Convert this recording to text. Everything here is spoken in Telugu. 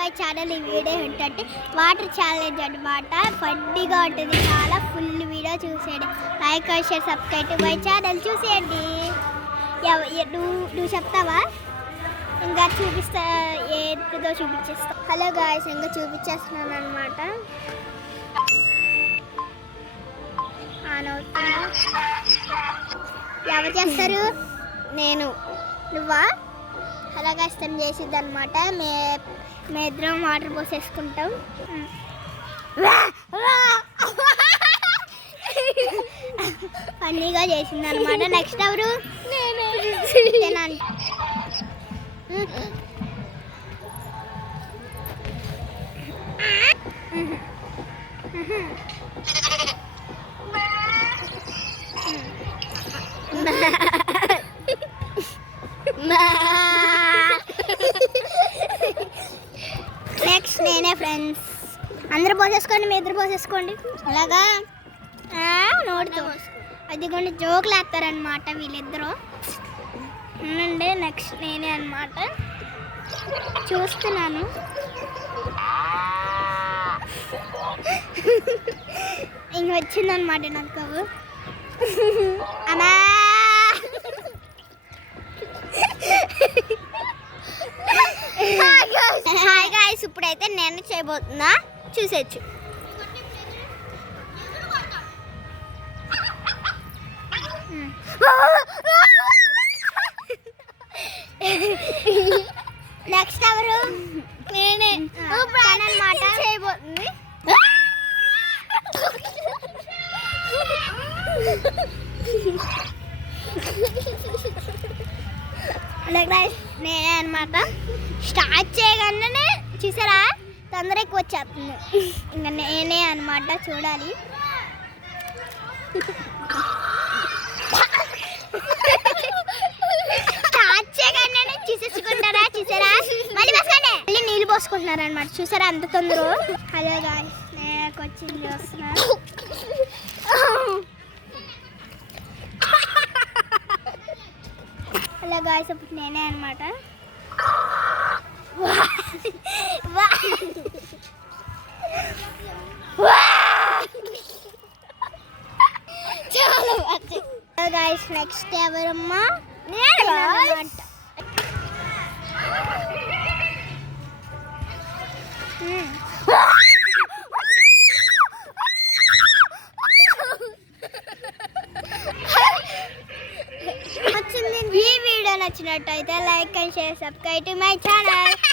My channel. ఈ వీడియో ఏంటంటే వాటర్ ఛాలెంజ్ అనమాట. ఫన్నీగా ఉంటుంది, చాలా ఫుల్ వీడియో చూసేయండి. Like share subscribe to my channel చూసేయండి. నువ్వు చెప్తావా? ఇంకా చూపిస్తా, ఏంటిదో చూపించేస్తా. హలో గాయ్స్, ఇంకా చూపించేస్తున్నాను అనమాట. ఎవరు చేస్తారు? నేను. నువ్వా? హలో గాయ్స్, తను చేసిద్ది అనమాట. మేము ఇద్దరం వాటర్ పోసేసుకుంటాం. ఫన్నీగా చేసింది అనమాట. నెక్స్ట్ ఎవరు? నేను. నెక్స్ట్ నేనే ఫ్రెండ్స్. అందరూ పోసేసుకోండి, మీ ఇద్దరు పోసేసుకోండి. అలాగా నోటితో అది కొన్ని జోకులు వేస్తారనమాట వీళ్ళిద్దరూ. అవునండి, నెక్స్ట్ నేనే అనమాట. చూస్తున్నాను. ఇంక వచ్చిందనమాట నాకు. అమ్మా హాయ్ గాయ్స్, ఇప్పుడైతే నేను చేయబోతున్నా, చూసేచ్చు. నెక్స్ట్ ఎవరు? నేనే అనమాట చేయబోతుంది. నేనే అనమాట. స్టార్ట్ చేయగానే చూసారా, తొందర ఎక్కువ వచ్చేస్తుంది. ఇంకా నేనే అనమాట, చూడాలి. స్టార్ట్ చేయగానే చూసేసుకుంటారా? చూసారా, మళ్ళీ బసండి, మళ్ళీ నీళ్ళు పోసుకుంటున్నారు అనమాట. చూసారా అంత తొందర. హలో గాయ్స్, నేను వచ్చింది వస్తున్నా. హలో గాయ్స్, ఇప్పుడు నేనే అనమాట. హలో గాయ్స్, నెక్స్ట్ ఎవరమ్మా? ఈ వీడియో నచ్చినట్టయితే like and share subscribe to my channel.